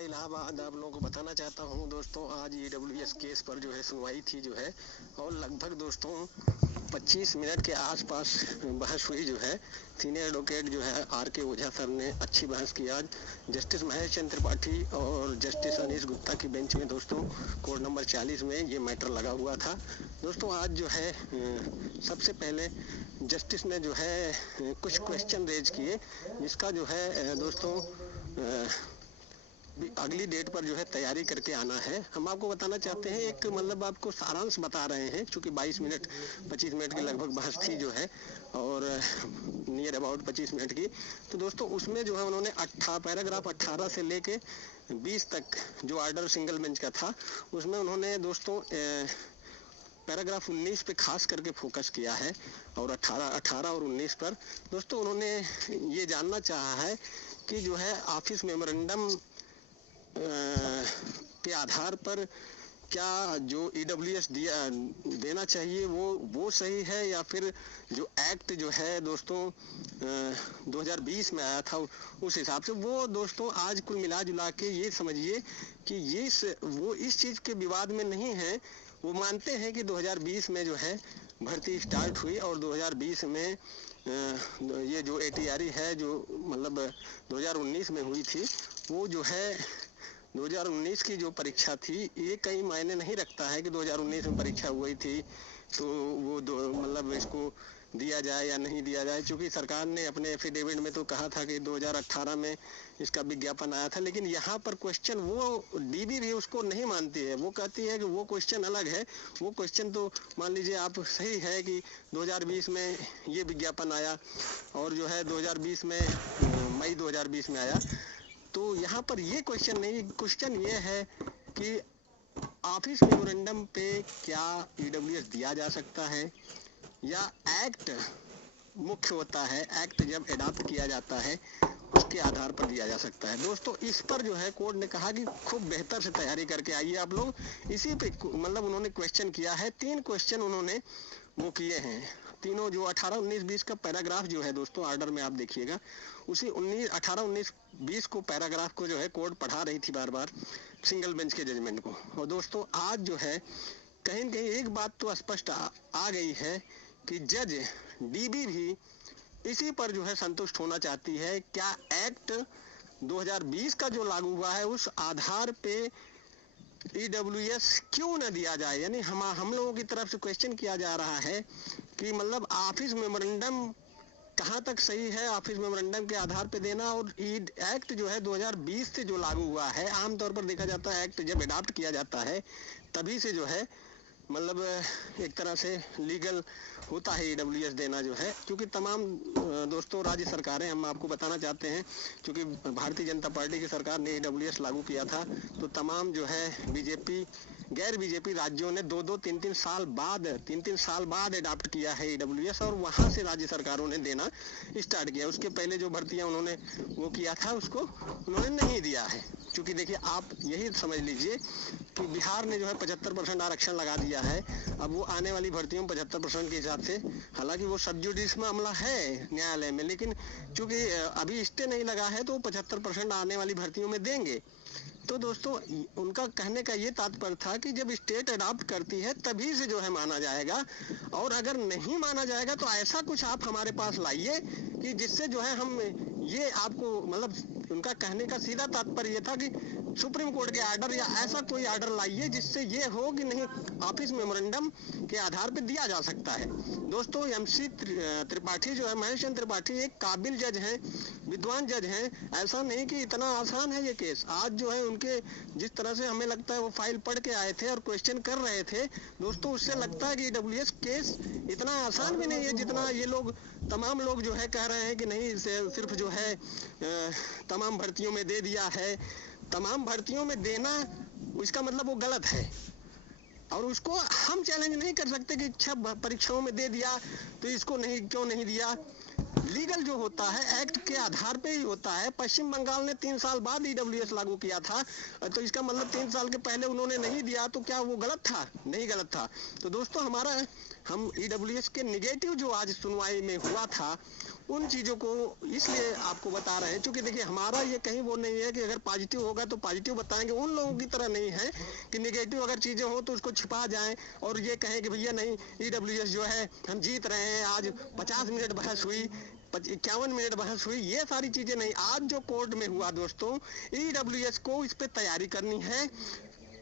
इलाहाबाद आप लोगों को बताना चाहता हूं दोस्तों, आज ईडब्ल्यूएस केस पर जो है सुनवाई थी जो है, और लगभग दोस्तों 25 मिनट के आसपास बहस हुई जो है। सीनियर एडवोकेट जो है आर के ओझा सर ने अच्छी बहस की आज जस्टिस महेश चंद्र त्रिपाठी और जस्टिस अनीश गुप्ता की बेंच में दोस्तों, कोर्ट नंबर 40 में ये मैटर लगा हुआ था दोस्तों। आज जो है सबसे पहले जस्टिस ने जो है कुछ क्वेश्चन रेज किए, जिसका जो है दोस्तों अगली डेट पर जो है तैयारी करके आना है। हम आपको बताना चाहते हैं, एक मतलब आपको सारांश बता रहे हैं, क्योंकि 25 मिनट की लगभग बहस थी जो है, और नियर अबाउट 25 मिनट की। तो दोस्तों उसमें जो है उन्होंने पैराग्राफ 18 से लेके 20 तक जो ऑर्डर सिंगल बेंच का था, उसमें उन्होंने दोस्तों पैराग्राफ 19 पे खास करके फोकस किया है, और 18 और 19 पर दोस्तों उन्होंने ये जानना चाहा है कि जो है ऑफिस मेमोरेंडम के आधार पर क्या जो ईडब्ल्यूएस देना चाहिए वो सही है, या फिर जो एक्ट जो है दोस्तों 2020 में आया था उस हिसाब से। वो दोस्तों आज कुल मिला जुला के ये समझिए कि वो इस चीज़ के विवाद में नहीं है। वो मानते हैं कि 2020 में जो है भर्ती स्टार्ट हुई, और 2020 में ये जो एटीआरई है जो मतलब 2019 में हुई थी, वो जो है 2019 की जो परीक्षा थी, ये कई मायने नहीं रखता है कि 2019 में परीक्षा हुई थी तो वो मतलब इसको दिया जाए या नहीं दिया जाए, क्योंकि सरकार ने अपने एफिडेविट में तो कहा था कि 2018 में इसका विज्ञापन आया था। लेकिन यहाँ पर क्वेश्चन वो डीबी भी उसको नहीं मानती है। वो कहती है कि वो क्वेश्चन अलग है। वो क्वेश्चन तो मान लीजिए आप सही है कि 2020 में ये विज्ञापन आया, और जो है 2020 में मई 2020 में आया। तो यहाँ पर ये क्वेश्चन नहीं, क्वेश्चन ये है कि ऑफिस मेमोरेंडम पे क्या ईडब्ल्यूएस दिया जा सकता है, या एक्ट मुख्य होता है। एक्ट जब एडॉप्ट किया जाता है उसके आधार पर दिया जा सकता है। दोस्तों इस पर जो है कोर्ट ने कहा कि खूब बेहतर से तैयारी करके आइए आप लोग। इसी पे मतलब उन्होंने क्वेश्चन किया है, 3 क्वेश्चन उन्होंने वो किए हैं। तीनों जो 18, 19, 20 का पैराग्राफ जो है दोस्तों ऑर्डर में आप देखिएगा, उसी 18, 19, 20 को पैराग्राफ को जो है कोर्ट पढ़ा रही थी बार बार सिंगल बेंच के जजमेंट को। और दोस्तों आज जो है कहीं न कहीं एक बात तो स्पष्ट आ गई है कि जज डीबी भी इसी पर जो है संतुष्ट होना चाहती है। क्या एक्ट 2020 का जो लागू हुआ है उस आधार पे ईडब्ल्यूएस क्यों न दिया जाए। यानी हम लोगों की तरफ से क्वेश्चन किया जा रहा है कि मतलब ऑफिस मेमोरेंडम कहाँ तक सही है, ऑफिस मेमोरेंडम के आधार पे देना, और एक्ट जो है 2020 से जो लागू हुआ है। आमतौर पर देखा जाता है एक्ट जब एडॉप्ट किया जाता है तभी से जो है मतलब एक तरह से लीगल होता है ईडब्ल्यूएस देना जो है, क्योंकि तमाम दोस्तों राज्य सरकारें, हम आपको बताना चाहते हैं, क्योंकि भारतीय जनता पार्टी की सरकार ने ईडब्ल्यूएस लागू किया था, तो तमाम जो है बीजेपी गैर बीजेपी राज्यों ने 2-2, 3-3 साल बाद एडॉप्ट किया है ईडब्ल्यूएस, और वहां से राज्य सरकारों ने देना स्टार्ट किया। उसके पहले जो भर्तियां उन्होंने वो किया था उसको उन्होंने नहीं दिया है। क्योंकि देखिए आप यही समझ लीजिए कि बिहार ने जो है 75% आरक्षण लगा दिया है। अब वो आने वाली भर्तियों में 75% के हिसाब से, हालांकि वो सब जुडिस मामला है न्यायालय में, लेकिन चूंकि अभी स्टे नहीं लगा है तो 75% आने वाली भर्तियों में देंगे। तो दोस्तों उनका कहने का ये तात्पर्य था कि जब स्टेट अडॉप्ट करती है तभी से जो है माना जाएगा, और अगर नहीं माना जाएगा तो ऐसा कुछ आप हमारे पास लाइए कि जिससे जो है हम ये आपको मतलब उनका कहने का सीधा तात्पर्य ये था कि सुप्रीम कोर्ट के ऑर्डर या ऐसा कोई ऑर्डर लाइए जिससे ये हो कि नहीं ऑफिस मेमोरेंडम के आधार पर दिया जा सकता है। दोस्तों एमसी त्रिपाठी जो है, महेश चंद्र त्रिपाठी एक काबिल जज हैं, विद्वान जज हैं। ऐसा नहीं कि इतना आसान है ये केस। आज जो है उनके जिस तरह से हमें लगता है वो फाइल पढ़ के आए थे और क्वेश्चन कर रहे थे दोस्तों, उससे लगता है कि ईडब्ल्यूएस केस इतना आसान भी नहीं है जितना ये लोग तमाम लोग जो है कह रहे हैं कि नहीं सिर्फ जो है तमाम भर्तियों में दे दिया है। तमाम भर्तियों में देना इसका मतलब वो गलत है, और उसको हम चैलेंज नहीं कर सकते कि 6 परीक्षाओं में दे दिया तो इसको नहीं क्यों नहीं दिया। लीगल जो होता है एक्ट के आधार पे ही होता है। पश्चिम बंगाल ने 3 साल बाद ईडब्ल्यूएस लागू किया था, तो इसका मतलब 3 साल के पहले उन्होंने नहीं दिया तो क्या वो गलत था? नहीं गलत था। तो दोस्तों हम ईडब्ल्यूएस के निगेटिव जो आज सुनवाई में हुआ था उन चीज़ों को इसलिए आपको बता रहे हैं, क्योंकि देखिए हमारा ये कहीं वो नहीं है कि अगर पॉजिटिव होगा तो पॉजिटिव बताएंगे, उन लोगों की तरह नहीं है कि निगेटिव अगर चीज़ें हो तो उसको छिपा जाएं और ये कहें कि भैया नहीं ईडब्ल्यूएस जो है हम जीत रहे हैं, आज 50 मिनट बहस हुई, 51 मिनट बहस हुई, ये सारी चीजें नहीं। आज जो कोर्ट में हुआ दोस्तों, ईडब्ल्यूएस को इस पे तैयारी करनी है।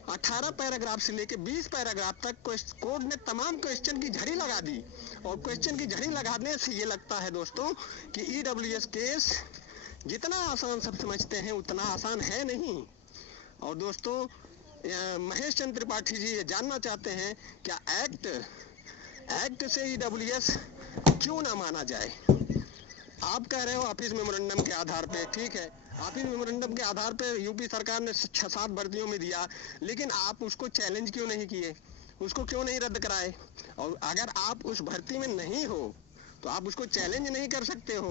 18 पैराग्राफ से लेके 20 पैराग्राफ तक कोर्ट ने तमाम क्वेश्चन की झड़ी लगा दी, और क्वेश्चन की झड़ी लगाने से ये लगता है दोस्तों कि ईडब्ल्यूएस केस जितना आसान सब समझते हैं उतना आसान है नहीं। और दोस्तों महेश चंद्र त्रिपाठी जी ये जानना चाहते हैं क्या एक्ट से ईडब्ल्यूएस क्यों ना माना जाए। आप कह रहे हो ऑफिस मेमोरेंडम के आधार पे, ठीक है, ऑफिस मेमोरेंडम के आधार पे यूपी सरकार ने 6-7 भर्तियों में दिया, लेकिन आप उसको चैलेंज क्यों नहीं किए, उसको क्यों नहीं रद्द कराए। और अगर आप उस भर्ती में नहीं हो तो आप उसको चैलेंज नहीं कर सकते हो।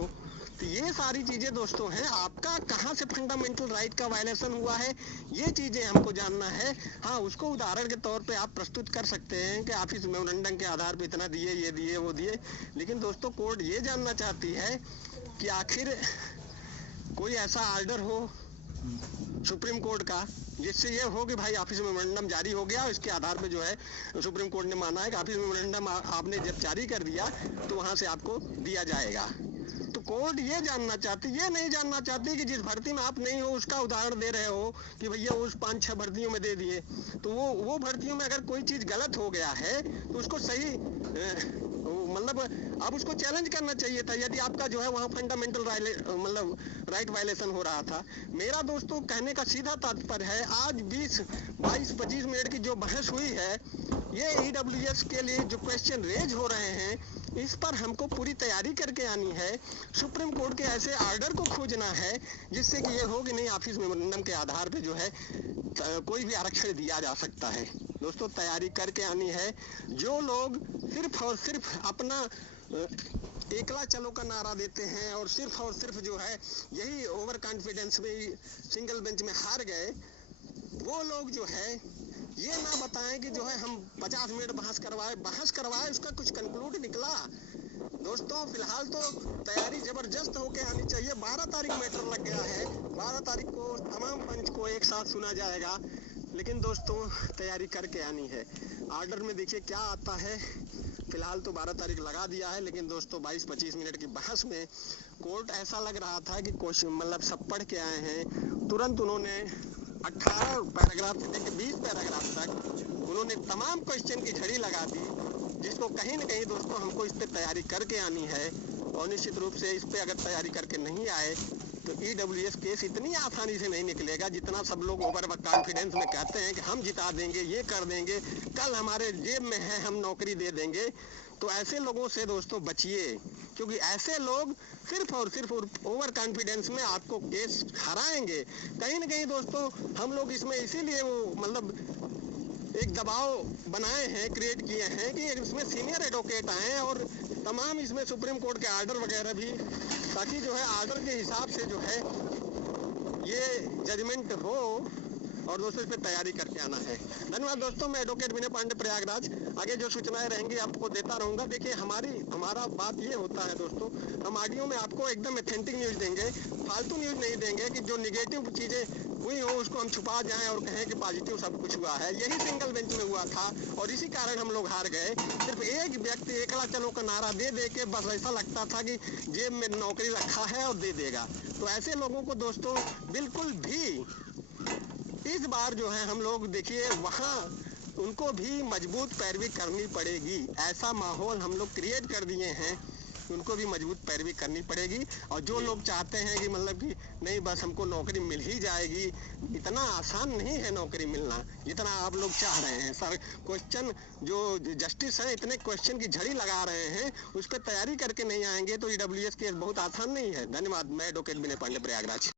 तो ये सारी चीजें दोस्तों हैं, आपका कहाँ से फंडामेंटल राइट का वायलेशन हुआ है, ये चीजें हमको जानना है। हाँ, उसको उदाहरण के तौर पे आप प्रस्तुत कर सकते हैं कि ऑफिस मेमोरेंडम के आधार पे इतना दिए, ये दिए, वो दिए, लेकिन दोस्तों कोर्ट ये जानना चाहती है कि आखिर कोई ऐसा ऑर्डर हो सुप्रीम कोर्ट का जिससे ये हो कि भाई ऑफिस मेमोरेंडम जारी हो गया, इसके आधार पे जो है सुप्रीम कोर्ट ने माना है कि ऑफिस मेमोरेंडम आपने जब जारी कर दिया तो वहां से आपको दिया जाएगा। तो कोर्ट ये जानना चाहती, ये नहीं जानना चाहती कि जिस भर्ती में आप नहीं हो उसका उदाहरण दे रहे हो कि भैया उस 5-6 भर्तियों में दे दिए, तो वो भर्तियों में अगर कोई चीज गलत हो गया है तो उसको सही मतलब आप उसको चैलेंज करना चाहिए था, यदि आपका जो है वहाँ फंडामेंटल मतलब राइट वायलेशन हो रहा था। मेरा दोस्तों कहने का सीधा तात्पर्य है, आज 20-22-25 मिनट की जो बहस हुई है, ये ईडब्ल्यूएस के लिए जो क्वेश्चन रेज हो रहे हैं, इस पर हमको पूरी तैयारी करके आनी है। सुप्रीम कोर्ट के ऐसे ऑर्डर को खोजना है जिससे कि ये हो कि नहीं ऑफिस मेमोरेंडम के आधार पे जो है कोई भी आरक्षण दिया जा सकता है। दोस्तों तैयारी करके आनी है। जो लोग सिर्फ और सिर्फ अपना एकला चलो का नारा देते हैं और सिर्फ जो है यही ओवर कॉन्फिडेंस में सिंगल बेंच में हार गए, वो लोग जो है ये ना बताएं कि जो है हम 50 मिनट बहस करवाए उसका कुछ कंक्लूड निकला। दोस्तों फिलहाल तो तैयारी जबरदस्त होके आनी चाहिए। 12 तारीख मैटर लग गया है, 12 तारीख को तमाम पंच को एक साथ सुना जाएगा, लेकिन दोस्तों तैयारी करके आनी है। ऑर्डर में देखिए क्या आता है। फिलहाल तो 12 तारीख लगा दिया है, लेकिन दोस्तों 22-25 मिनट की बहस में कोर्ट ऐसा लग रहा था कि क्वेश्चन मतलब सब पढ़ के आए हैं। तुरंत उन्होंने 18 पैराग्राफ से लेकर 20 पैराग्राफ तक उन्होंने तमाम क्वेश्चन की झड़ी लगा दी, जिसको कहीं न कहीं दोस्तों हमको इस पे तैयारी करके आनी है। और निश्चित रूप से इस पे अगर तैयारी करके नहीं आए तो ईडब्ल्यूएस केस इतनी आसानी से नहीं निकलेगा जितना सब लोग ओवर कॉन्फिडेंस में कहते हैं कि हम जिता देंगे, ये कर देंगे, कल हमारे जेब में है, हम नौकरी दे देंगे। तो ऐसे लोगों से दोस्तों बचिए, क्योंकि ऐसे लोग सिर्फ और सिर्फ ओवर कॉन्फिडेंस में आपको केस हराएंगे। कहीं न कहीं दोस्तों हम लोग इसमें इसीलिए वो मतलब एक दबाव बनाए हैं, क्रिएट किए हैं कि इसमें सीनियर एडवोकेट आए और तमाम इसमें सुप्रीम कोर्ट के ऑर्डर वगैरह भी, ताकि जो है ऑर्डर के हिसाब से जो है ये जजमेंट हो। और दोस्तों इस पर तैयारी करके आना है। धन्यवाद दोस्तों, मैं एडवोकेट विनय पांडे प्रयागराज, आगे जो सूचनाएं रहेंगी आपको देता रहूंगा। देखिए हमारा बात ये होता है दोस्तों, हम ऑडियो में आपको एकदम ऑथेंटिक न्यूज देंगे, फालतू न्यूज नहीं देंगे कि जो निगेटिव चीजें हुई हो उसको हम छुपा जाएं और कहें कि पॉजिटिव सब कुछ हुआ है। यही सिंगल बेंच में हुआ था और इसी कारण हम लोग हार गए। सिर्फ एक व्यक्ति एकला चलो का नारा दे के बस ऐसा लगता था कि जेब में नौकरी रखा है और दे देगा। तो ऐसे लोगों को दोस्तों बिल्कुल भी इस बार जो है हम लोग देखिए वहाँ उनको भी मजबूत पैरवी करनी पड़ेगी। ऐसा माहौल हम लोग क्रिएट कर दिए हैं, उनको भी मजबूत पैरवी करनी पड़ेगी। और जो लोग चाहते हैं कि मतलब कि नहीं बस हमको नौकरी मिल ही जाएगी, इतना आसान नहीं है नौकरी मिलना जितना आप लोग चाह रहे हैं। सर क्वेश्चन जो जस्टिस है इतने क्वेश्चन की झड़ी लगा रहे हैं, उस पर तैयारी करके नहीं आएंगे तो ईडब्ल्यूएस केस बहुत आसान नहीं है। धन्यवाद, मैं एडवोकेट विनय पांडे प्रयागराज।